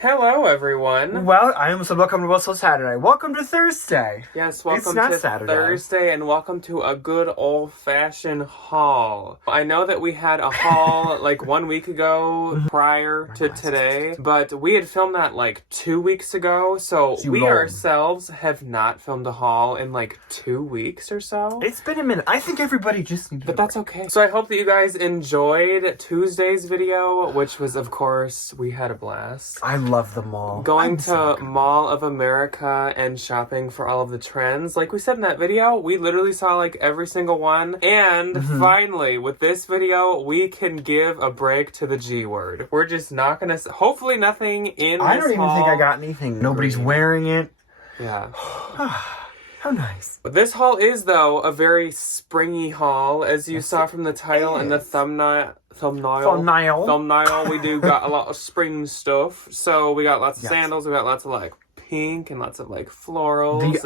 Hello, everyone. Well, I almost said welcome to Whistle Saturday. Welcome to Thursday. Yes, welcome it's not to Saturday. Thursday, and welcome to a good old-fashioned haul. I know that we had a haul like 1 week ago prior to today, but we had filmed that like 2 weeks ago, so we ourselves have not filmed a haul in like 2 weeks or so. It's been a minute. I think everybody just needs But that's okay. So I hope that you guys enjoyed Tuesday's video, which was, of course, we had a blast. I love the mall. Going to Mall of America and shopping for all of the trends. Like we said in that video, we literally saw like every single one. And finally, with this video, we can give a break to the G word. We're just not gonna, hopefully nothing in I this don't even haul. think I got anything. Nobody's wearing it. Yeah. How nice. But this haul is, though, a very springy haul, as you saw from the title and the thumbnail. We do got a lot of spring stuff. So we got lots of sandals. We got lots of like pink and lots of like florals.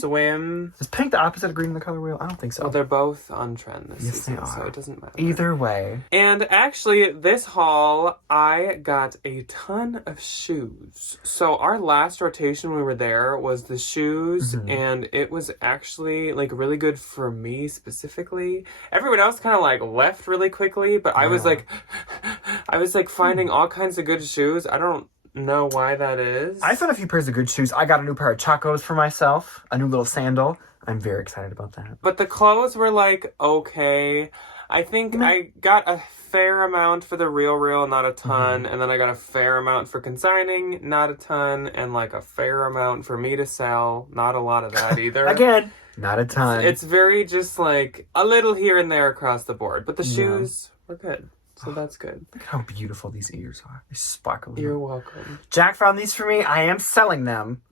Swim. Is pink the opposite of green in the color wheel? I don't think so. Well, they're both on trend this season, they are. so it doesn't matter. Either way. And actually, this haul, I got a ton of shoes. So our last rotation when we were there was the shoes, and it was actually like really good for me specifically. Everyone else kind of like left really quickly, but I was like finding all kinds of good shoes. I don't know why that is. I found a few pairs of good shoes. I got a new pair of Chacos for myself, a new little sandal. I'm very excited about that. But the clothes were like okay. I think I got a fair amount for the real, not a ton, and then I got a fair amount for consigning, not a ton, and like a fair amount for me to sell, not a lot of that either. Again, not a ton. It's very just like a little here and there across the board, but the shoes were good. So that's good. Look at how beautiful these ears are. They're sparkling. You're welcome. Jack found these for me. I am selling them.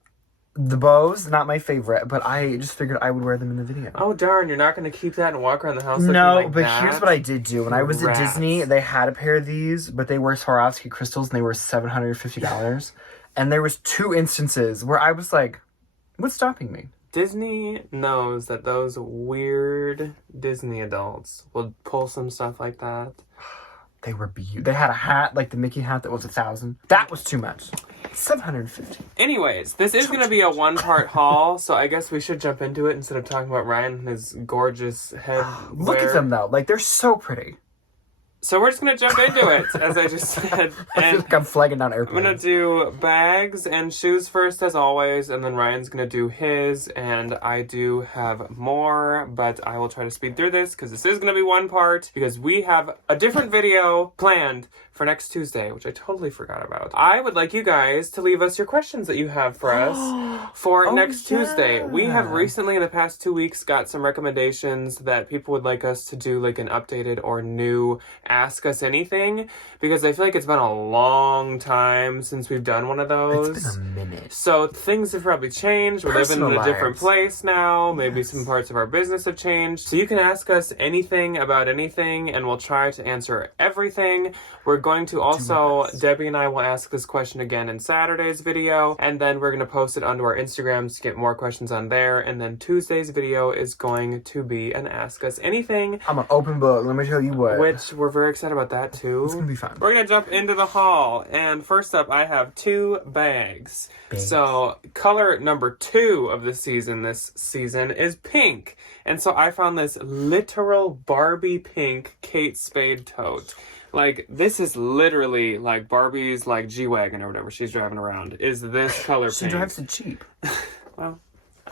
The bows, not my favorite, but I just figured I would wear them in the video. Oh, darn. You're not going to keep that and walk around the house looking no, like but that? here's what I did do. When I was at Disney, they had a pair of these, but they were Swarovski crystals, and they were $750. And there was 2 instances where I was like, what's stopping me? Disney knows that those weird Disney adults will pull some stuff like that. They were beautiful. They had a hat, like the Mickey hat that was $1,000. That was too much. $750. Anyways, this is going to be a 1-part haul, so I guess we should jump into it instead of talking about Ryan and his gorgeous head. Look at them, though. Like, they're so pretty. So we're just going to jump into it, as I just said. I feel like I'm flagging down airplanes. I'm going to do bags and shoes first, as always, and then Ryan's going to do his, and I do have more, but I will try to speed through this, because this is going to be 1 part, because we have a different video planned for next Tuesday, which I totally forgot about. I would like you guys to leave us your questions that you have for us for next Tuesday. We have recently, in the past 2 weeks, got some recommendations that people would like us to do like an updated or new Ask Us Anything, because I feel like it's been a long time since we've done one of those. It's been a minute. So things have probably changed. We're living in a different place now. Maybe some parts of our business have changed. So you can ask us anything about anything, and we'll try to answer everything. We're going to also, Debbie and I will ask this question again in Saturday's video, and then we're going to post it onto our Instagrams to get more questions on there, and then Tuesday's video is going to be an Ask Us Anything. I'm an open book, let me tell you what. Which, we're very excited about that too. It's going to be fun. We're going to jump into the haul, and first up I have 2 bags. So, color number 2 of the season this season is pink, and so I found this literal Barbie pink Kate Spade tote. Like, this is literally, like, Barbie's, like, G-Wagon or whatever she's driving around, is this color She pink. drives it cheap. Well,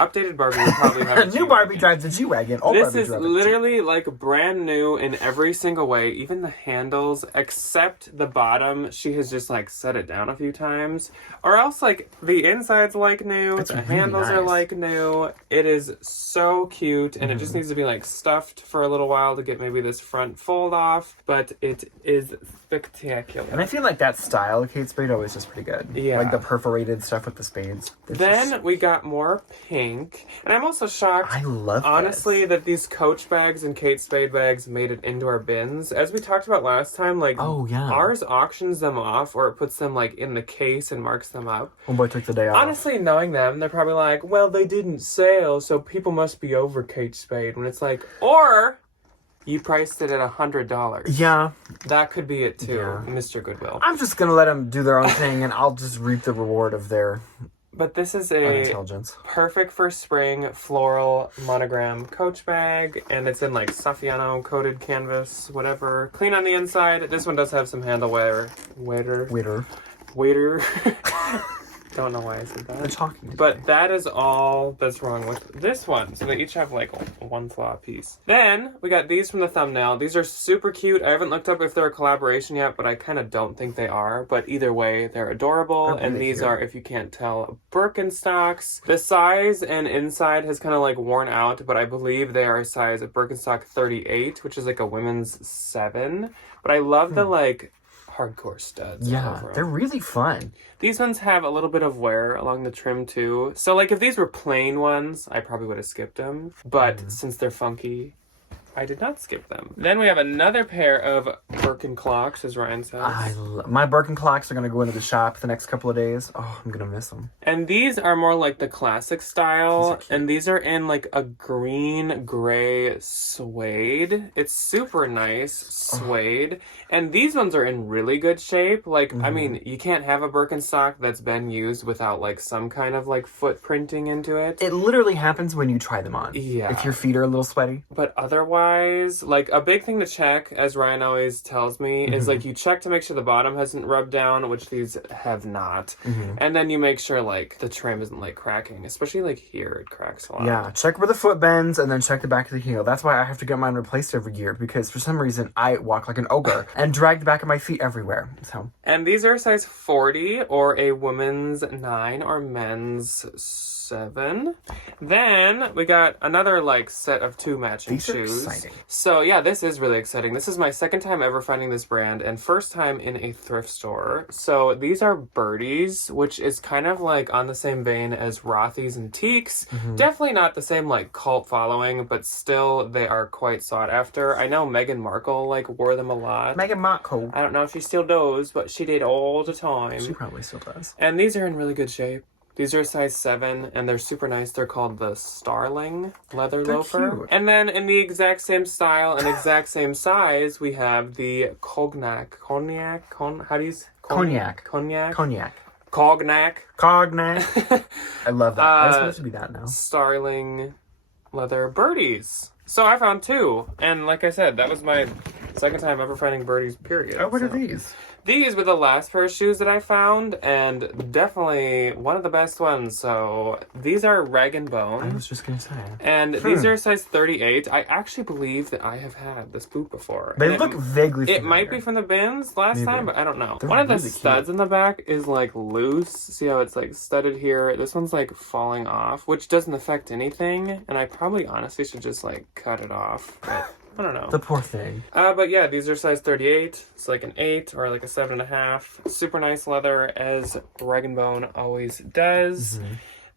updated Barbie would probably have a New Barbie drives a G-Wagon. Old This Barbie is drives a literally, like, brand new in every single way. Even the handles, except the bottom, she has just, like, set it down a few times. Or else, like, the inside's, like, new. The handles are, like, new. It is so cute. And it just needs to be, like, stuffed for a little while to get maybe this front fold off. But it is spectacular. And I feel like that style of Kate Spade always is pretty good. Yeah. Like the perforated stuff with the spades. Then we got more pink. And I'm also shocked, I love honestly, that these Coach bags and Kate Spade bags made it into our bins. As we talked about last time, like, ours auctions them off, or it puts them, like, in the case and marks them up. Homeboy took the day off. Honestly, knowing them, they're probably like, well, they didn't sell, so people must be over Kate Spade. When it's like, or You priced it at $100. Yeah. That could be it too, Yeah. Mr. Goodwill. I'm just gonna let them do their own thing, and I'll just reap the reward of their But this is unintelligence. perfect for spring floral monogram Coach bag, and it's in like Saffiano coated canvas, whatever. Clean on the inside. This one does have some handle wear. Waiter. Don't know why I said that. They're talking. But that is all that's wrong with this one. So they each have like one flaw piece. Then we got these from the thumbnail. These are super cute. I haven't looked up if they're a collaboration yet, but I kind of don't think they are. But either way, they're adorable. They're really and these cute. are, if you can't tell, Birkenstocks. The size and inside has kind of like worn out, but I believe they are a size of Birkenstock 38, which is like a women's 7. But I love the like hardcore studs. Yeah, over 'em. they're really fun. These ones have a little bit of wear along the trim too. So like if these were plain ones, I probably would have skipped them. But since they're funky, I did not skip them. Then we have another pair of Birkenclocks, as Ryan says. My Birkenclocks are gonna go into the shop the next couple of days. Oh, I'm gonna miss them. And these are more like the classic style. These are And these are in like a green gray suede. It's super nice suede. And these ones are in really good shape. Like, I mean, you can't have a Birkenstock that's been used without like some kind of like foot printing into it. It literally happens when you try them on. Yeah. If your feet are a little sweaty. But otherwise, like a big thing to check, as Ryan always tells me, is like you check to make sure the bottom hasn't rubbed down, which these have not. And then you make sure like the trim isn't like cracking, especially like here it cracks a lot. Yeah, check where the foot bends and then check the back of the heel. That's why I have to get mine replaced every year, because for some reason I walk like an ogre and drag the back of my feet everywhere. So And these are size 40 or a woman's 9 or men's 7. Then we got another like set of 2 matching These are shoes. exciting. So yeah, this is really exciting. This is my second time ever finding this brand and first time in a thrift store. So these are Birdies, which is kind of like on the same vein as Rothy's and Teaks. Definitely not the same like cult following, but still they are quite sought after. I know Meghan Markle like wore them a lot. Meghan Markle. I don't know if she still does, but she did all the time. She probably still does. And these are in really good shape. These are size 7, and they're super nice. They're called the Starling leather They're loafer. cute. And then in the exact same style and exact same size, we have the Cognac. How do you say? Cognac. Cognac. Cognac. Cognac. Cognac. I love that. I just want it to be that now. Starling leather birdies. So I found 2, and like I said, that was my second time ever finding birdies, period. Oh, what are So these? These were the last pair of shoes that I found, and definitely one of the best ones. So these are Rag & I Bone, was just gonna say. and these are size 38. I actually believe that I have had this boot before. They And look vaguely It familiar. might be from the bins last Maybe. time, but I don't know. They're One of the really studs in the back is like loose. See how it's like studded here? This one's like falling off, which doesn't affect anything. And I probably honestly should just like cut it off. But I don't know. The poor thing. But yeah, these are size 38. It's like an 8 or like a 7.5. Super nice leather, as Rag & Bone always does.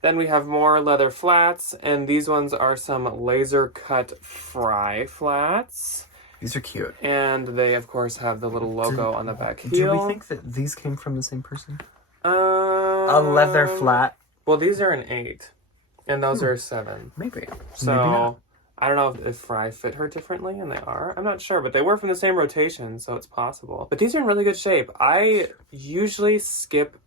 Then we have more leather flats, and these ones are some laser cut fry flats. These are cute. And they, of course, have the little logo on the back Do heel. we think that these came from the same person? A A leather flat? Well, these are an 8, and those are a 7. Maybe. So Maybe not. I don't know if fry fit her differently, and they are. I'm not sure, but they were from the same rotation, so it's possible. But these are in really good shape. I usually skip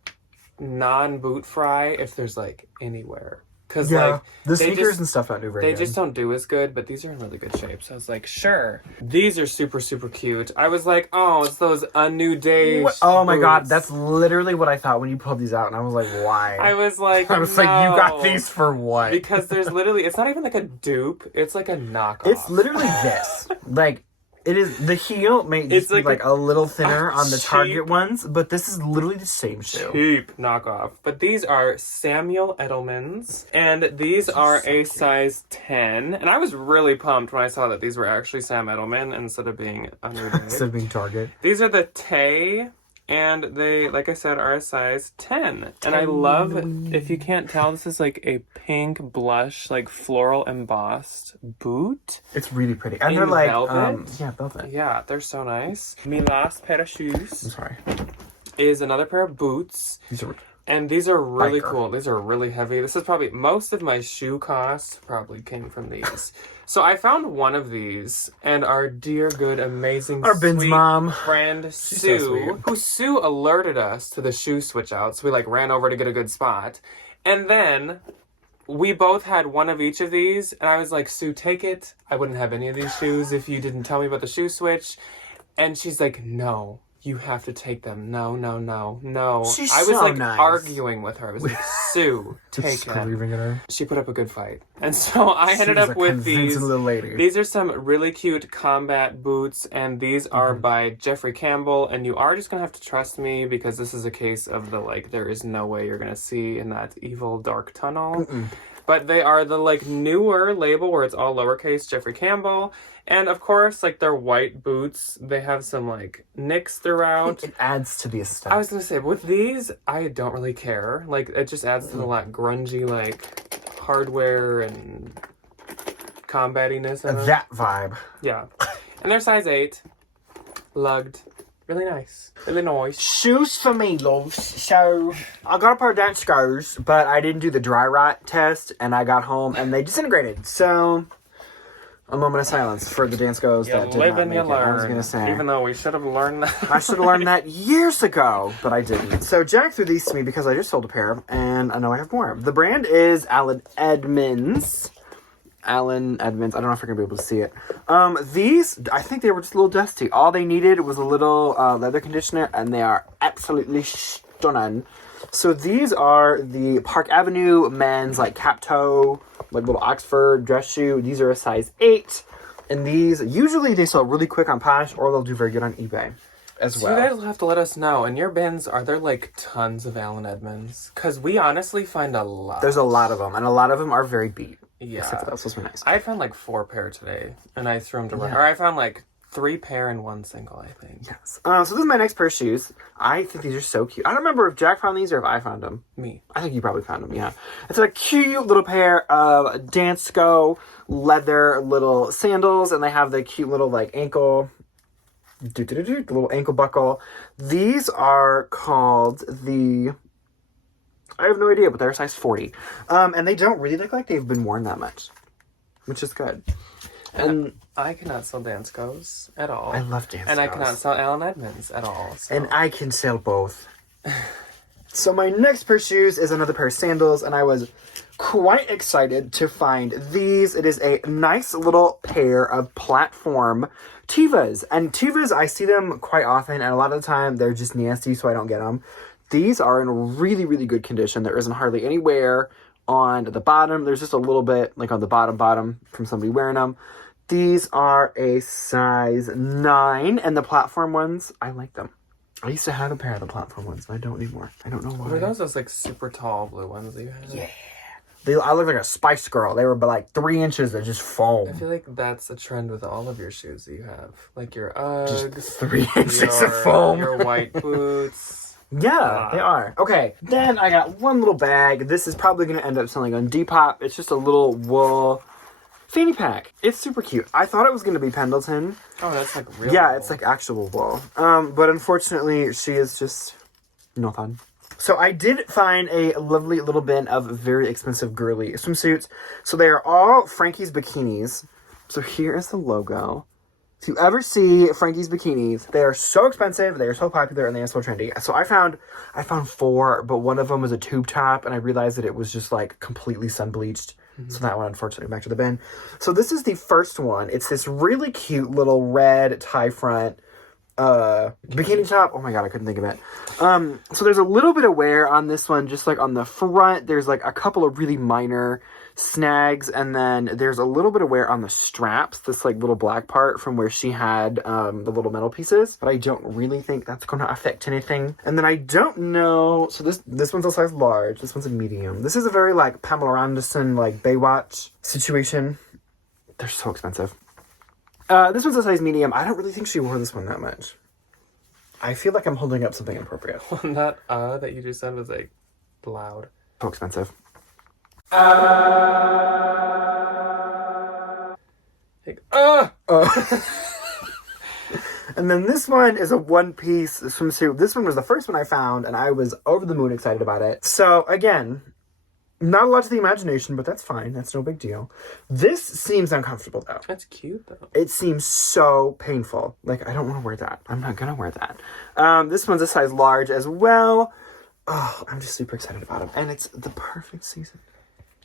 non-boot fry if there's like anywhere. Because like the they sneakers just- and stuff don't do very they good. just don't do as good, but these are in really good shape. So I was like, sure. These are super, super cute. I was like, oh, it's those A New Day Oh my god, boots. that's literally what I thought when you pulled these out, and I was like, why? I was like, I was like, you got no. these for what? Because there's literally, it's not even like a dupe. It's like a knockoff. It's literally this. Like, it is, the heel may It's just be like a little thinner on the cheap- Target ones, but this is literally the same shoe. cheap knockoff. But these are Samuel Edelman's, and these are a size 10. And I was really pumped when I saw that these were actually Sam Edelman instead of being A New Day. Instead of being Target. These are the Tay, and they, like I said, are a size 10. And I love, if you can't tell, this is like a pink blush, like floral embossed boot. It's really pretty. And In they're like, velvet? yeah, velvet. Yeah, they're so nice. My last pair of I'm shoes sorry. is another pair of boots. These are And these are really Biker. cool. These are really heavy. This is probably, most of my shoe costs probably came from these. So I found one of these, and our dear, good, amazing, Our Ben's sweet mom. friend so Sue, Sue alerted us to the shoe switch out. So we like ran over to get a good spot. And then we both had one of each of these, and I was like, Sue, take it. I wouldn't have any of these shoes if you didn't tell me about the shoe switch. And she's like, no. You have to take them. No. She's I was so like nice. arguing with her. I was like, Sue, take them. Screaming at her. She put up a good fight. And so I ended She's up a with these. convincing little lady. These are some really cute combat boots, and these are by Jeffrey Campbell. And you are just going to have to trust me because this is a case of the, like, there is no way you're going to see in that evil dark tunnel. But they are the, like, newer label where it's all lowercase Jeffrey Campbell. And, of course, like, they're white boots. They have some, like, nicks throughout. It adds to the aesthetic. I was going to say, with these, I don't really care. Like, it just adds to the, like, grungy, like, hardware and combatiness. That vibe. Yeah. And they're size 8. Lugged. Really nice. Really nice. Shoes for me, loves. So, I got a pair of dance scarves, but I didn't do the dry rot test, and I got home, and they disintegrated. So, a moment of silence for the dance goes that did not make it. I was going to say. Even though we should have learned that. I should have learned that years ago, but I didn't. So, Jack threw these to me because I just sold a pair, and I know I have more. The brand is Alan Edmonds. I don't know if you're going to be able to see it. These, I think they were just a little dusty. All they needed was a little leather conditioner, and they are absolutely stunning. So these are the Park Avenue men's, like, cap toe, like, little Oxford dress shoe. These are a size 8. And these, usually they sell really quick on Posh, or they'll do very good on eBay as well. So you guys will have to let us know. In your bins, are there, like, tons of Alan Edmonds? Because we honestly find a lot. There's a lot of them, and a lot of them are very beat. Yeah. Except for that, supposed to be nice. I found like 4 pair today, and I threw them to run. Or I found like 3 pair and 1 single, I think. Yes. So this is my next pair of shoes. I think these are so cute. I don't remember if Jack found these or if I found them. Me. I think you probably found them, yeah. It's a cute little pair of Dansko leather little sandals, and they have the cute little like ankle, the little ankle buckle. These are called the... I have no idea, but they're size 40. And they don't really look like they've been worn that much, which is good. And I cannot sell Danskos at all. I love Danskos. And I cannot sell Alan Edmonds at all. So. And I can sell both. So my next pair of shoes is another pair of sandals, and I was quite excited to find these. It is a nice little pair of platform Tevas. And Tevas, I see them quite often, and a lot of the time they're just nasty, so I don't get them. These are in really, really good condition. There isn't hardly any wear on the bottom. There's just a little bit, like on the bottom from somebody wearing them. These are a size 9, and the platform ones, I like them. I used to have a pair of the platform ones, but I don't anymore. I don't know why. Were those like super tall blue ones that you had? Yeah. I look like a Spice Girl. They were like 3 inches of just foam. I feel like that's a trend with all of your shoes that you have. Like your Uggs. Just 3 inches of foam. Your white boots. Yeah, they are. Okay, then I got one little bag. This is probably going to end up selling on Depop. It's just a little wool fanny pack. It's super cute. I thought it was going to be Pendleton. Oh, that's like real Yeah, wool. it's like actual wool. But unfortunately, she is just no fun. So I did find a lovely little bin of very expensive girly swimsuits. So they are all Frankie's bikinis. So here is the logo. If you ever see Frankie's bikinis, they are so expensive, they are so popular, and they are so trendy. So I found 4, but one of them was a tube top, and I realized that it was just like completely sun bleached. So that one, unfortunately, back to the bin. So this is the first one. It's this really cute little red tie front bikini top. Oh my god, I couldn't think of it. So there's a little bit of wear on this one, just like on the front. There's like a couple of really minor snags, and then there's a little bit of wear on the straps, this like little black part from where she had the little metal pieces, but I don't really think that's going to affect anything. And then I don't know, so this one's a size large, this one's a medium. This is a very like Pamela Anderson, like Baywatch situation. They're so expensive. This one's a size medium. I don't really think she wore this one that much. I feel like I'm holding up something inappropriate. That you just said was like loud. So expensive. Like, And then this one is a one-piece swimsuit. This one was the first one I found, and I was over the moon excited about it. So, again, not a lot to the imagination, but that's fine. That's no big deal. This seems uncomfortable, though. That's cute, though. It seems so painful. Like, I don't want to wear that. I'm not going to wear that. This one's a size large as well. Oh, I'm just super excited about them. And it's the perfect season.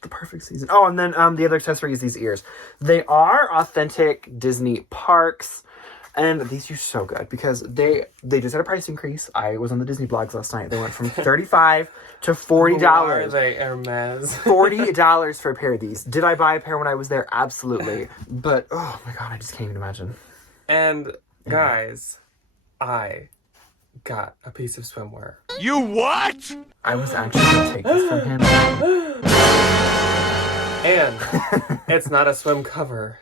The perfect season. Oh, and then the other accessory is these ears. They are authentic Disney parks. And these are so good because they just had a price increase. I was on the Disney blogs last night. They went from $35 to $40. Why are they Hermes? $40 for a pair of these. Did I buy a pair when I was there? Absolutely. But, oh my God, I just can't even imagine. And, guys, I got a piece of swimwear. You what? I was actually going to take this from him. And it's not a swim cover.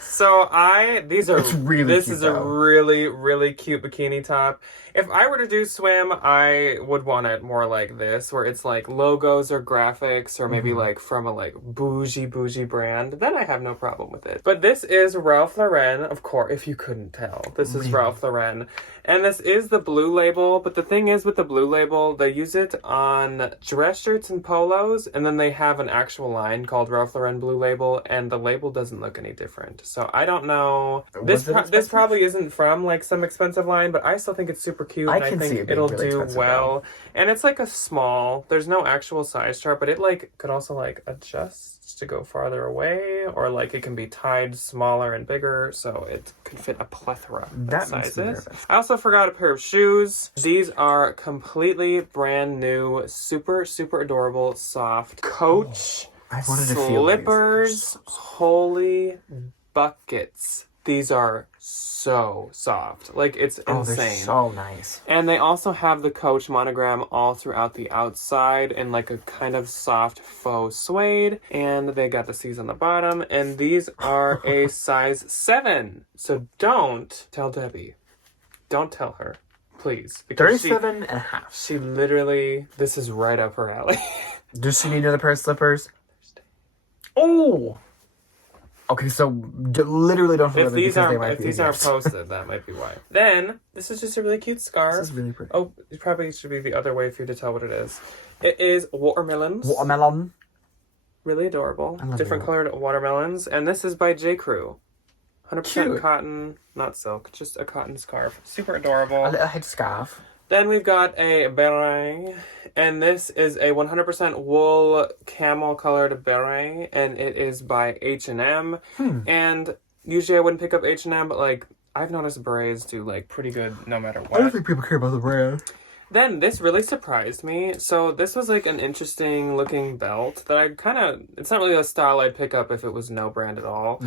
So this is a really, really cute bikini top. If I were to do swim, I would want it more like this, where it's like logos or graphics, or maybe like from a like bougie brand. Then I have no problem with it. But this is Ralph Lauren, of course, if you couldn't tell. This is Ralph Lauren. And this is the blue label, but the thing is with the blue label, they use it on dress shirts and polos, and then they have an actual line called Ralph Lauren Blue Label, and the label doesn't look any different. So I don't know. This probably isn't from like some expensive line, but I still think it's super cute. I think see it it'll really do well. though. And it's like a small. There's no actual size chart, but it like could also like adjust to go farther away, or like it can be tied smaller and bigger, so it could fit a plethora of That makes me sizes. nervous. I also forgot a pair of shoes. These are completely brand new, super adorable, soft Coach I wanted to feel slippers. Holy buckets. These are so soft. Like, it's insane. They're so nice. And they also have the Coach monogram all throughout the outside in like a kind of soft faux suede. And they got the C's on the bottom. And these are a size 7. So don't tell Debbie. Don't tell her. Please. Because 37 and a half. she literally, this is right up her alley. Does she need another pair of slippers? Oh! Okay, so literally don't If forget these because aren't posted, that might be why. Then, this is just a really cute scarf. This is really pretty. Oh, it probably should be the other way for you to tell what it is. It is watermelons. Watermelon. Really adorable. love Different it. colored watermelons. And this is by J. Crew. 100% Cute. cotton, not silk, just a cotton scarf. Super adorable. A little head scarf. Then we've got a beret, and this is a 100% wool camel colored beret, and it is by H&M. And usually I wouldn't pick up H&M, but like I've noticed berets do like pretty good no matter I don't what. think people care about the brand. Then this really surprised me. So this was like an interesting looking belt that I it's not really a style I'd pick up if it was no brand at all.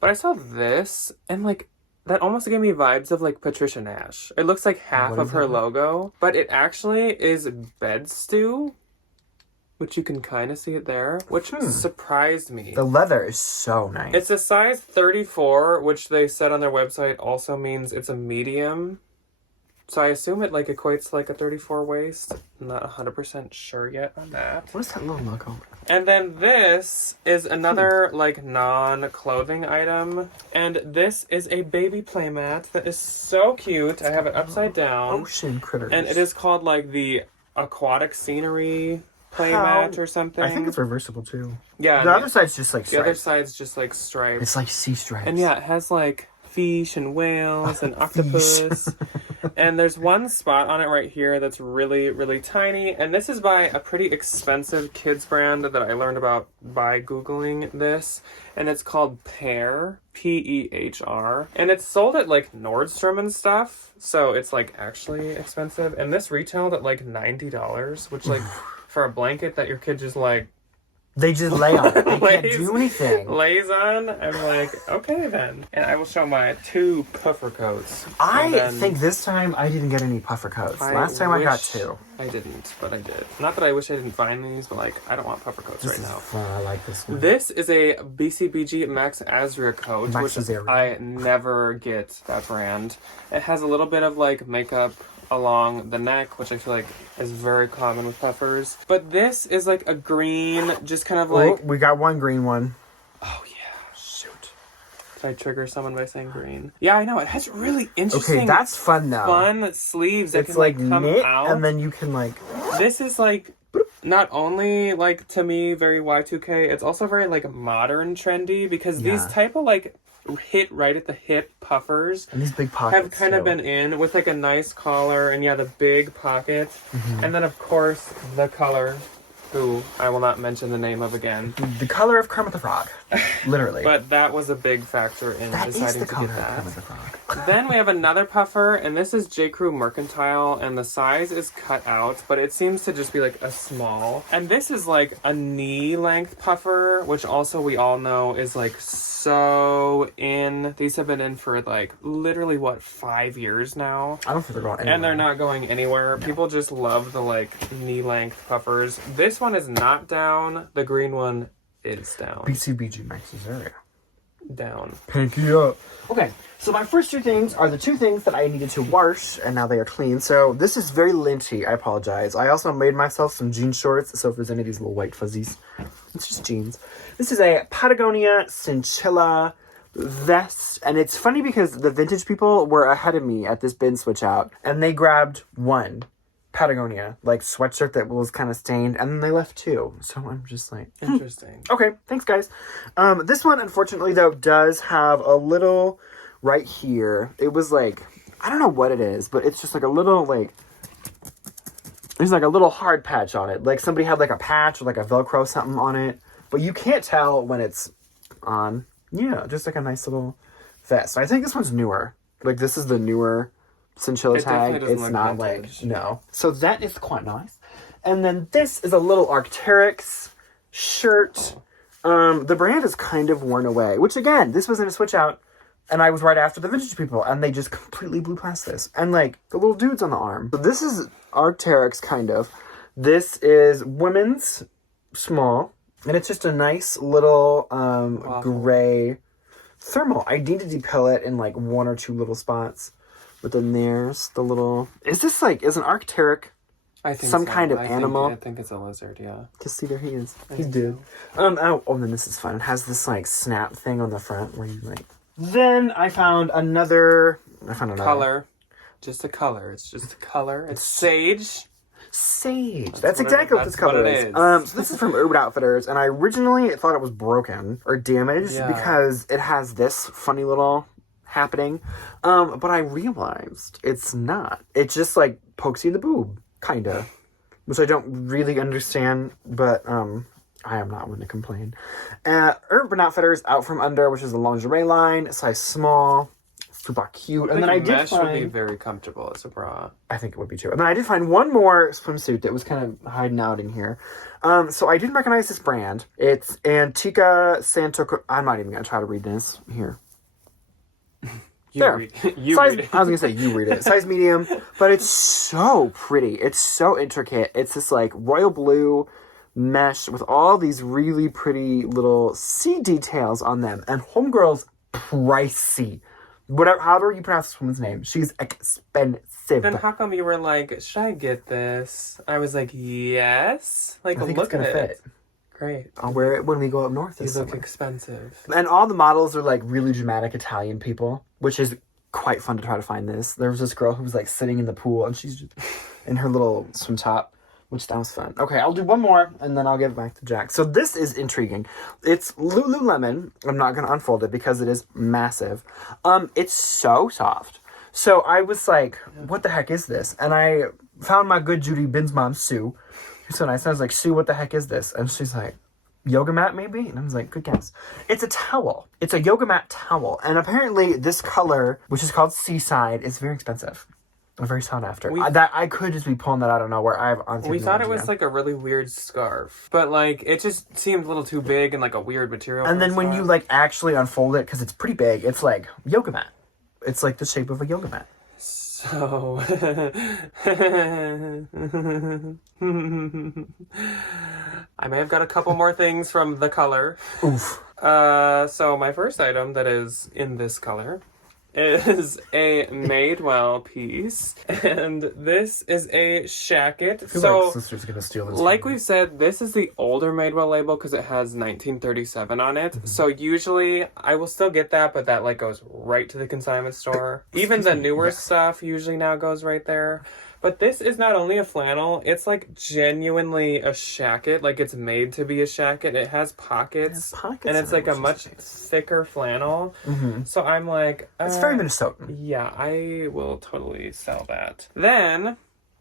But I saw this and like that almost gave me vibes of like Patricia Nash. It looks like half What of is her that? logo, but it actually is bed stew, which you can kind of see it there, which surprised me. The leather is so nice. It's a size 34, which they said on their website also means it's a medium. So I assume it like equates to like a 34 waist. I'm not 100% sure yet on that. What is that little logo? And then this is another like non-clothing item. And this is a baby playmat that is so cute. I have it upside down. Ocean critters. And it is called like the aquatic scenery playmat or something. I think it's reversible too. Yeah. The other side's just like the other stripes. side's just like stripes. It's like sea stripes. And yeah, it has like fish and whales and octopus. And there's one spot on it right here that's really, really tiny. And this is by a pretty expensive kids brand that I learned about by Googling this. And it's called Pehr. P-E-H-R. And it's sold at like Nordstrom and stuff. So it's like actually expensive. And this retailed at like $90, which like for a blanket that your kid just like They just lay on it. They can't do anything. lays on. I'm like, okay then. And I will show my 2 puffer coats. I And then think this time I didn't get any puffer coats. I Last time I got wish 2. I didn't, but I did. Not that I wish I didn't find these, but like, I don't want puffer coats right now. I like this one. This is a BCBG Max Azria coat, Max which Azria. I never get that brand. It has a little bit of like makeup along the neck, which I feel like is very common with puffers. But this is like a green, just kind of like... we got one green one. Oh, yeah. Shoot. Should I trigger someone by saying green? Yeah, I know. It has really interesting... Okay, that's fun, though. Fun sleeves that it's can, like, come knit, out. and then you can, like... This is, like, not only, like, to me, very Y2K, it's also very, like, modern trendy, because these type of, like, hit right at the hip puffers and these big pockets have kind of been in with, like, a nice collar, and, yeah, the big pockets. And then, of course, the color... who I will not mention the name of again. The color of Kermit the Frog. Literally. But that was a big factor in deciding to get that. Kermit the Frog. Then we have another puffer, and this is J. Crew Mercantile, and the size is cut out, but it seems to just be like a small. And this is like a knee-length puffer, which also we all know is like so in. These have been in for like literally, what, 5 years now? I don't think they're going anywhere. And they're not going anywhere. No. People just love the like knee-length puffers. This one is not down. The green one is down. BCBG Max's area. Down. Pinky up. Okay, so my first two things are the two things that I needed to wash, and now they are clean. So this is very lynchy. I apologize. I also made myself some jean shorts, so if there's any of these little white fuzzies, it's just jeans. This is a Patagonia Cinchilla vest, and it's funny because the vintage people were ahead of me at this bin switch out, and they grabbed one Patagonia, like, sweatshirt that was kind of stained, and then they left two. So I'm just like... Interesting. Okay, thanks, guys. This one, unfortunately, though, does have a little right here. It was like... I don't know what it is, but it's just like a little, like... There's like a little hard patch on it. Like, somebody had like a patch or like a Velcro something on it. But you can't tell when it's on. Yeah, just like a nice little vest. I think this one's newer. Like, this is the newer... Cinchilla tag. It's not vintage. Like, no. So that is quite nice. And then this is a little Arc'teryx shirt. The brand is kind of worn away, which again, this was in a switch out, and I was right after the vintage people, and they just completely blew past this. And like the little dudes on the arm. So this is Arc'teryx kind of. This is women's small, and it's just a nice little gray thermal. I need to depill it in like one or two little spots. But then there's the little... Is this like... Is an Arc'teryx some kind of animal? I think it's a lizard, yeah. Just see, there he is. He's dead. Oh, then this is fun. It has this like snap thing on the front where you like... Then I found another... Color. Just a color. It's just a color. It's sage. Sage. That's exactly what this color is. So this is from Urban Outfitters, and I originally thought it was broken or damaged because it has this funny little... happening, but I realized it's not. It just like pokes you in the boob, kinda, which I don't really understand, but I am not one to complain. Urban Outfitters Out From Under, which is a lingerie line, size small, super cute. And then I did mesh find would be very comfortable as a bra. I think it would be too. And then I did find one more swimsuit that was kind of hiding out in here. So I didn't recognize this brand. It's Antica Santo. I'm not even gonna try to read this here. Read it. I was gonna say you read it. Size medium, but it's so pretty. It's so intricate. It's this like royal blue mesh with all these really pretty little sea details on them. And homegirl's pricey. However you pronounce this woman's name, she's expensive. Then how come you were like, should I get this? I was like, yes. Like, I think look it's gonna at fit. Great. I'll wear it when we go up north this summer. These look expensive. And all the models are like really dramatic Italian people, which is quite fun to try to find this. There was this girl who was like sitting in the pool and she's just in her little swim top, which that was fun. Okay, I'll do one more and then I'll give it back to Jack. So this is intriguing. It's Lululemon. I'm not going to unfold it because it is massive. It's so soft. So I was like, what the heck is this? And I found my good Judy Bin's mom, Sue. She's so nice. I was like, Sue, what the heck is this? And she's like, yoga mat maybe? And I was like, good guess. It's a towel. It's a yoga mat towel. And apparently this color, which is called Seaside, is very expensive. Very sought after. I could just be pulling that out of nowhere. We thought it was like a really weird scarf. But like, it just seemed a little too big and like a weird material. And then when you like actually unfold it, because it's pretty big, it's like yoga mat. It's like the shape of a yoga mat. So, I may have got a couple more things from the color. Oof. So my first item that is in this color is a Madewell piece, and this is a shacket. I feel So, like sister's gonna steal this. like we've said, this is the older Madewell label because it has 1937 on it. So usually I will still get that, but that like goes right to the consignment store. Even the newer stuff usually now goes right there. But this is not only a flannel, it's like genuinely a shacket. Like it's made to be a shacket. It has pockets. And it's like a much thicker flannel. So I'm like... it's very Minnesotan. Yeah, I will totally sell that. Then,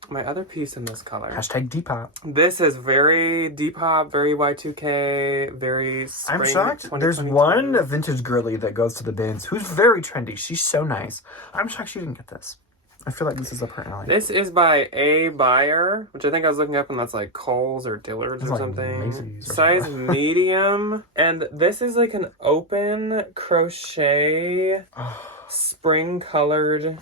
my other piece in this color. Hashtag Depop. This is very Depop, very Y2K, very spring. I'm shocked. There's one vintage girly that goes to the bins who's very trendy. She's so nice. I'm shocked she didn't get this. I feel like this is up her alley. This is by A Buyer, which I think I was looking up, and that's like Kohl's or Dillard's or something. Size medium. And this is like an open crochet spring colored.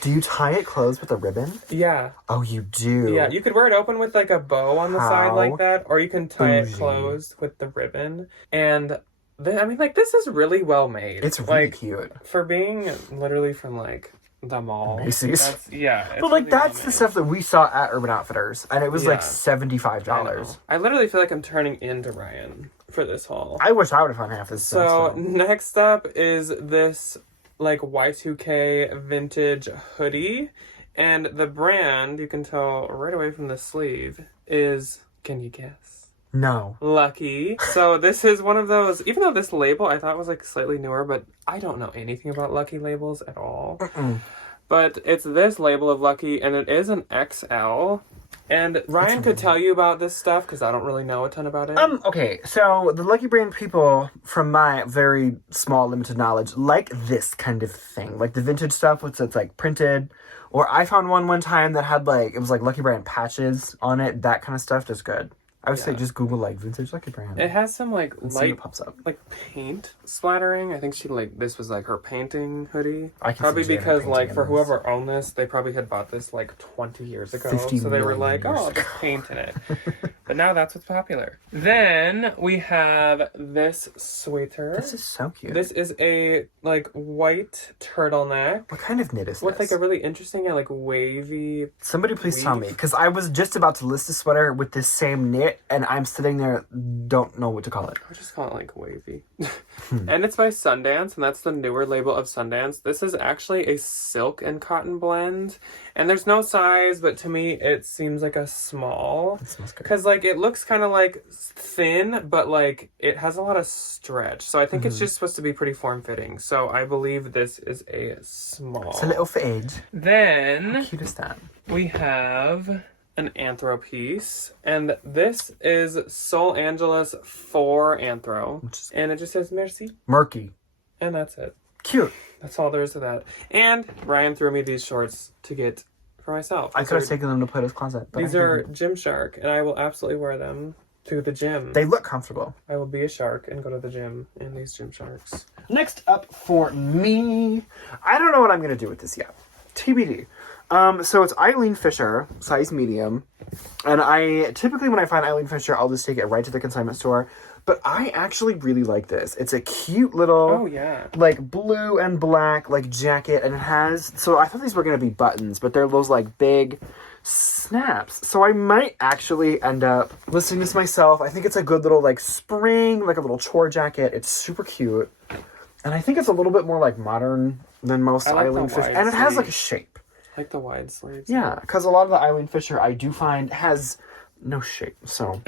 Do you tie it closed with a ribbon? Yeah. Oh, you do? Yeah, you could wear it open with like a bow on the side like that, or you can tie it closed with the ribbon. And I mean, like, this is really well made. It's really like, cute. For being literally from like the mall. Macy's. Yeah. But like, really that's the stuff that we saw at Urban Outfitters, and it was like $75. I literally feel like I'm turning into Ryan for this haul. I wish I would have found half this stuff. So next up is this like Y2K vintage hoodie, and the brand, you can tell right away from the sleeve, is, can you guess? No. Lucky. So this is one of those, even though this label I thought was like slightly newer, but I don't know anything about Lucky labels at all. But it's this label of Lucky, and it is an XL. And Ryan could tell you about this stuff because I don't really know a ton about it. Okay, so the Lucky Brand people, from my very small limited knowledge, like this kind of thing, like the vintage stuff, which it's like printed. Or I found one time that had like, it was like Lucky Brand patches on it. That kind of stuff is good. I would say just Google like vintage Lucky Brand. It has some like light pops up. like paint splattering. I think she like this was like her painting hoodie. I can probably see Janet because painting like in for this. whoever owned this, they probably had bought this like 20 years ago. 50 So they were million like, oh, years I'll just paint in it. But now that's what's popular. Then we have this sweater. This is so cute. This is a like white turtleneck. What kind of knit is With this? like a really interesting and like wavy. Somebody please tell me, because I was just about to list a sweater with this same knit, and I'm sitting there, don't know what to call it. I just call it like wavy. And it's by Sundance, and that's the newer label of Sundance. This is actually a silk and cotton blend, and there's no size, but to me it seems like a small. It smells good. Because like it looks kind of like thin, but like it has a lot of stretch. So I think it's just supposed to be pretty form-fitting. So I believe this is a small. It's a little for age. Then How cute is that? we have an anthro piece, and this is Sol Angeles for anthro, and it just says merci, Murky. and that's it. Cute. That's all there is to that. And Ryan threw me these shorts to get for myself. I could have taken them to put his closet. But These are Gymshark, and I will absolutely wear them to the gym. They look comfortable. I will be a shark and go to the gym in these Gymsharks. Next up for me, I don't know what I'm going to do with this yet. TBD. So it's Eileen Fisher, size medium. And I typically, when I find Eileen Fisher, I'll just take it right to the consignment store. But I actually really like this. It's a cute little, like blue and black, like jacket. And it has, so I thought these were going to be buttons, but they're those like big snaps. So I might actually end up listing this myself. I think it's a good little like spring, like a little chore jacket. It's super cute. And I think it's a little bit more like modern than most Eileen Fisher. And it has like a shape. Like the wide sleeves. Yeah, because a lot of the Eileen Fisher I do find has no shape. So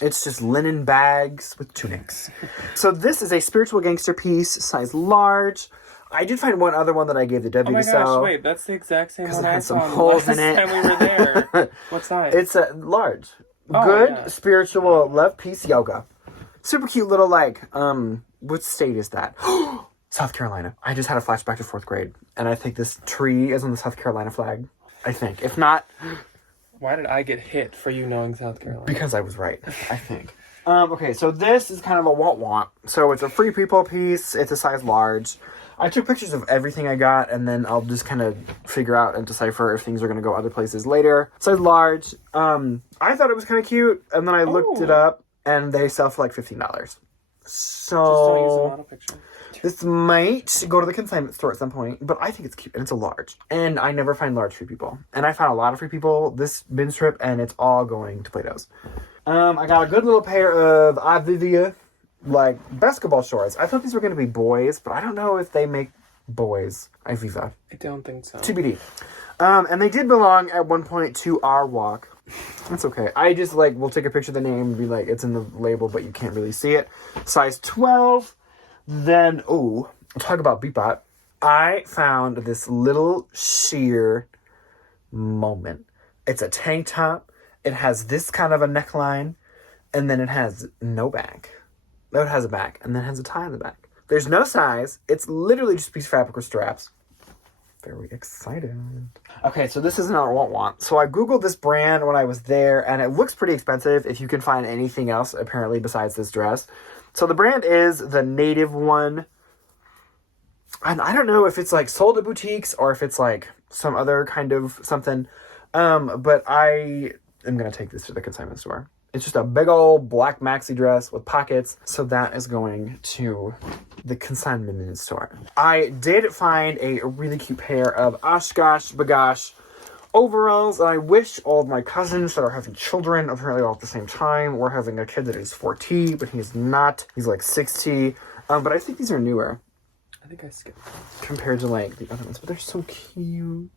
it's just linen bags with tunics. So this is a spiritual gangster piece, size large. I did find one other one that I gave the Debbie to sell. Oh my gosh, wait, that's the exact same one I saw some holes in it. last time we were there. What size? It's a large. Good spiritual love piece yoga. Super cute little like, what state is that? South Carolina. I just had a flashback to 4th grade, and I think this tree is on the South Carolina flag. I think. If not... Why did I get hit for you knowing South Carolina? Because I was right, I think. Okay, so this is kind of a want. So it's a Free People piece. It's a size large. I took pictures of everything I got, and then I'll just kind of figure out and decipher if things are going to go other places later. Size large. I thought it was kind of cute, and then I looked it up, and they sell for like $15. So... Just don't use a model picture. This might go to the consignment store at some point, but I think it's cute and it's a large. And I never find large Free People. And I found a lot of Free People this bin trip, and it's all going to Play-Dohs. I got a good little pair of Activewear, like basketball shorts. I thought these were going to be boys, but I don't know if they make boys. Activewear. I don't think so. TBD. And they did belong at one point to our walk. That's okay. I just will take a picture of the name and be like, it's in the label, but you can't really see it. Size 12. Then, talk about Beatbot. I found this little sheer moment. It's a tank top. It has this kind of a neckline, and then it has no back. No, it has a back, and then it has a tie in the back. There's no size. It's literally just a piece of fabric with straps. Very excited. Okay, so this is another want. So I Googled this brand when I was there, and it looks pretty expensive if you can find anything else, apparently, besides this dress. So the brand is the Native one. And I don't know if it's sold at boutiques or if it's some other kind of something. But I am going to take this to the consignment store. It's just a big old black maxi dress with pockets. So that is going to the consignment store. I did find a really cute pair of Oshkosh Bagosh overalls. And I wish all of my cousins that are having children, apparently all at the same time, were having a kid that is 4T, but he's not. He's 6T. But I think these are newer. I think I skipped compared to the other ones. But they're so cute.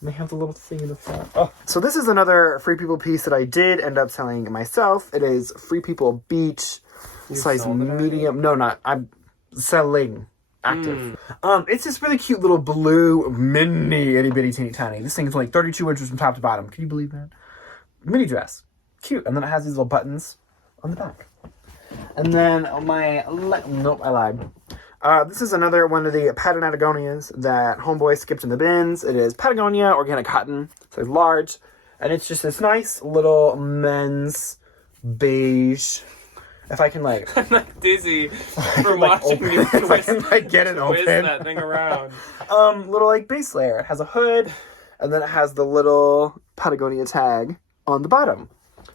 And they have the little thing in the front. Oh. So this is another Free People piece that I did end up selling myself. It is Free People Beach, size medium. No, not. I'm selling active. It's this really cute little blue mini itty bitty teeny tiny. This thing's 32 inches from top to bottom. Can you believe that? Mini dress. Cute. And then it has these little buttons on the back. And then nope, I lied. This is another one of the Patagonias that Homeboy skipped in the bins. It is Patagonia Organic Cotton. So it's large. And it's just this nice little men's beige. If I can I'm dizzy from watching you if I can get it open. that thing around. Little base layer. It has a hood. And then it has the little Patagonia tag on the bottom.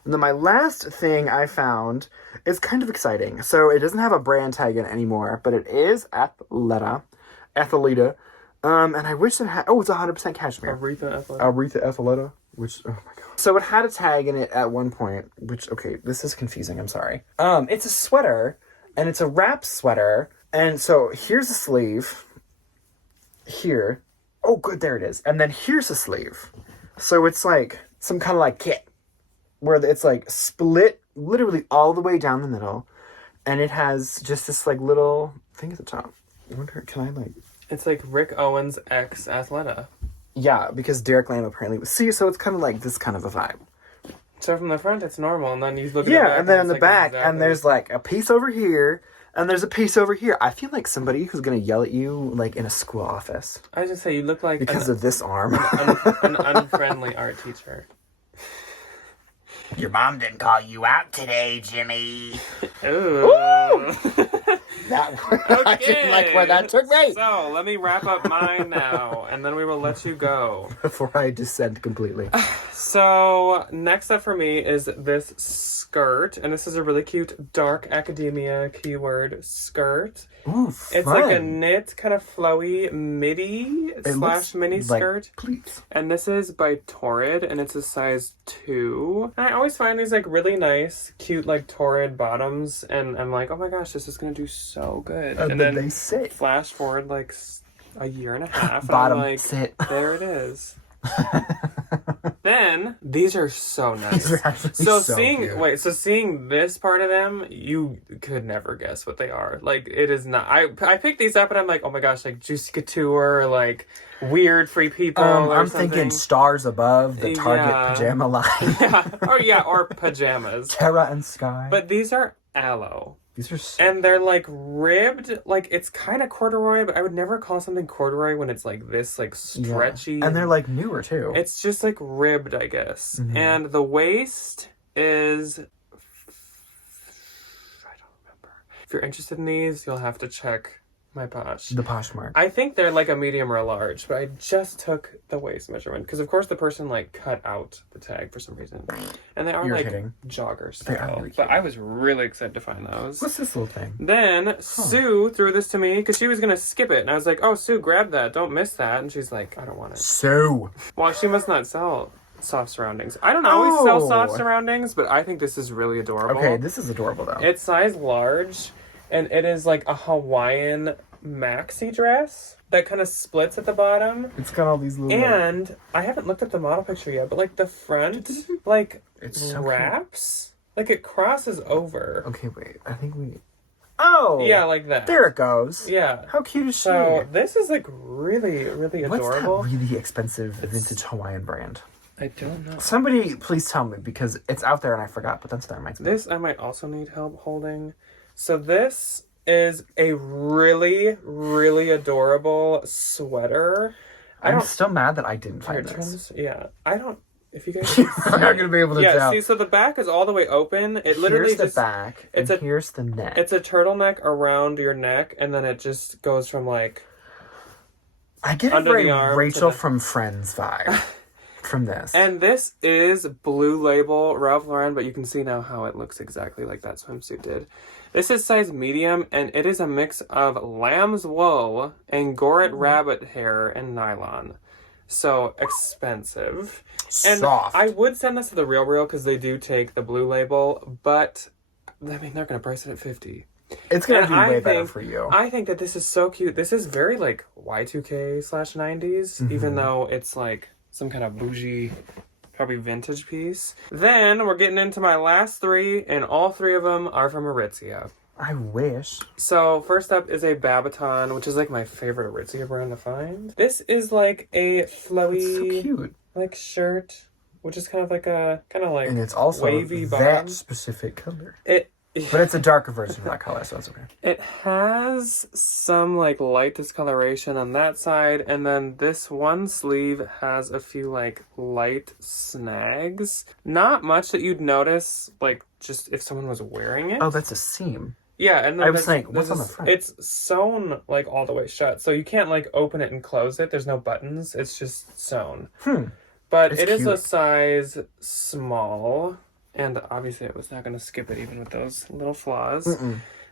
And then my last thing I found is kind of exciting. So it doesn't have a brand tag in it anymore, but it is Athleta. And I wish it had... Oh, it's 100% cashmere. Aretha Athleta. Which, oh my god. So it had a tag in it at one point, which, okay, this is confusing. I'm sorry. It's a sweater, and it's a wrap sweater. And so here's a sleeve. Here. Oh, good, there it is. And then here's a sleeve. So it's some kind of kit. Where it's split literally all the way down the middle. And it has just this little thing at the top. I wonder, can I It's Rick Owens X Athleta. Yeah, because Derek Lamb apparently was... See, so it's kind of this kind of a vibe. So from the front it's normal, and then you look at the back. Yeah, and then in the back, exactly... and there's a piece over here, and there's a piece over here. I feel like somebody who's going to yell at you in a school office. I just say you look like... Because of this arm. an unfriendly art teacher. Your mom didn't call you out today, Jimmy. Ooh. I didn't like where that took me. So, let me wrap up mine now, and then we will let you go. Before I descend completely. So, next up for me is this skirt, and this is a really cute dark academia keyword skirt. Ooh, fun. It's a knit, kind of flowy midi / mini skirt. Pleats. And this is by Torrid, and it's a size 2. And I always find these really nice, cute Torrid bottoms, and I'm oh my gosh, this is gonna do so good. And then they sit. Flash forward a year and a half, and Bottom I'm sit. There it is. Then these are so nice. These are actually so cute. seeing this part of them, you could never guess what they are. It is not. I picked these up and I'm oh my gosh, Juicy Couture, weird Free People. I'm thinking Stars Above, the Target pajama line. or pajamas. Terra and Sky. But these are aloe. These are so... And they're ribbed, it's kind of corduroy, but I would never call something corduroy when it's this stretchy. Yeah. And they're newer too. It's just ribbed, I guess. Mm-hmm. And the waist is, I don't remember. If you're interested in these, you'll have to check My Posh. The Poshmark. I think they're like a medium or a large, but I just took the waist measurement because, of course, the person like cut out the tag for some reason, and they are You're like kidding. joggers. They are really but cute. I was really excited to find those. What's this little thing? Then Sue threw this to me because she was gonna skip it, and I was like, "Oh, Sue, grab that! Don't miss that!" And she's like, "I don't want it." So. Well, she must not sell soft surroundings. I don't always sell soft Oh. surroundings, but I think this is really adorable. Okay, this is adorable though. It's size large, and it is like a Hawaiian maxi dress that kind of splits at the bottom. It's got all these little. And I haven't looked at the model picture yet, but like the front, like It's so wraps, like it crosses over. Okay, wait. I think we. Oh. Yeah, like that. There it goes. Yeah. How cute is she? So this is like really, really What's adorable. that really expensive vintage Hawaiian brand? I don't know. Somebody please tell me because it's out there and I forgot, but that's what reminds me. This I might also need help holding. So this is a really, really adorable sweater. I'm still mad that I didn't find this. Yeah. I don't, if you guys I'm not gonna be able to yeah, tell. see, so the back is all the way open. It literally Here's the just back. it's and a- here's the neck. it's a turtleneck around your neck, and then it just goes from like I get a under very the arm to Rachel the- from Friends vibe from this. And this is Blue Label Ralph Lauren, but you can see now how it looks exactly like that swimsuit did. This is size medium, and it is a mix of lamb's wool, Angora rabbit hair, and nylon. So expensive. And Soft. I would send this to the Real because they do take the Blue Label, but I mean they're gonna price it at $50. It's gonna And be I way better think- for you. I think that this is so cute. This is very like Y2K/90s, even though it's like some kind of bougie, probably vintage piece. Then we're getting into my last three, and all three of them are from Aritzia. I wish. So first up is a Babaton, which is like my favorite Aritzia brand to find. This is like a flowy, It's so cute. like shirt, which is kind of like And it's also wavy that bottom. specific color. But it's a darker version of that color, so it's okay. it has some like light discoloration on that side, and then this one sleeve has a few like light snags. Not much that you'd notice, like just if someone was wearing it. Oh, that's a seam. Yeah, and then I was like, what's on the front? It's sewn like all the way shut, so you can't like open it and close it. There's no buttons. It's just sewn. But It's it is a cute. size small, and obviously I was not going to skip it even with those little flaws.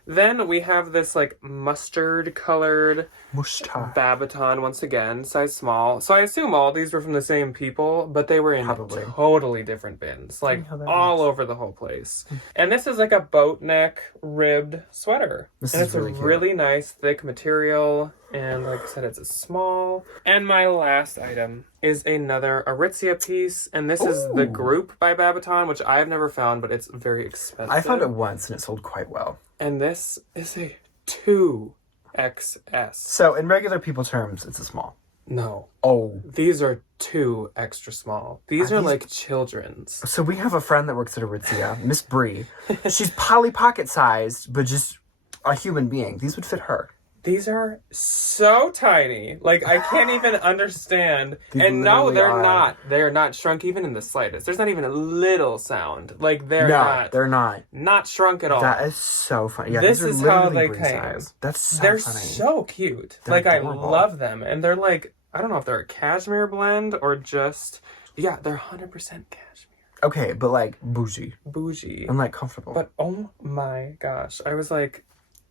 Then we have this like mustard colored Mushtar. Babaton once again, size small. So I assume all these were from the same people, but they were in Probably. totally different bins, like how that all works. over the whole place. And this is like a boat neck ribbed sweater. This and is it's really a cute. really nice thick material. And like I said, it's a small. And my last item is another Aritzia piece. And this is the Ooh. Group by Babaton, which I've never found, but it's very expensive. I found it once and it sold quite well. And this is a 2XS. So in regular people terms, it's a small. No. Oh. These are 2 extra small. These are these- like children's. So we have a friend that works at Aritzia, Miss Bree. She's Polly Pocket sized, but just a human being. These would fit her. These are so tiny. Like, I can't even understand. These And no, literally they're are. not. They're not shrunk even in the slightest. There's not even a little sound. Like, they're No, they're not. not shrunk at all. That is so funny. Yeah, This these are is how literally they Bree came. size. That's so They're funny. so cute. They're like, adorable. I love them. And they're like, I don't know if they're a cashmere blend or just, yeah, they're 100% cashmere. Okay, but like bougie Bougie. and like comfortable. But oh my gosh. I was like,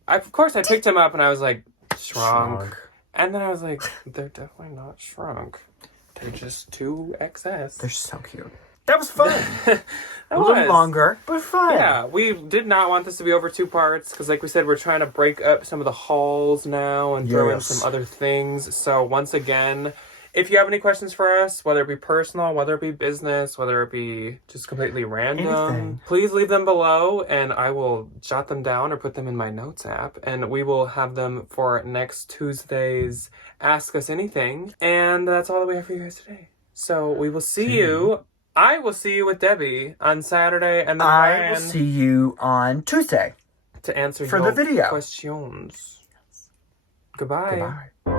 of course I picked him up and I was like, shrunk. And then I was like, they're definitely not shrunk. They're just 2XS. They're so cute. That was fun. That A little was. longer, but fun. Yeah, we did not want this to be over 2 parts because, like we said, we're trying to break up some of the hauls now and throw in Yes. some other things. So, once again, if you have any questions for us, whether it be personal, whether it be business, whether it be just completely random, Anything. please leave them below and I will jot them down or put them in my notes app. And we will have them for next Tuesday's Ask Us Anything. And that's all that we have for you guys today. So, we will see you. I will see you with Debbie on Saturday, and then I Ryan will see you on Tuesday to answer for your the video. questions. Goodbye. Goodbye.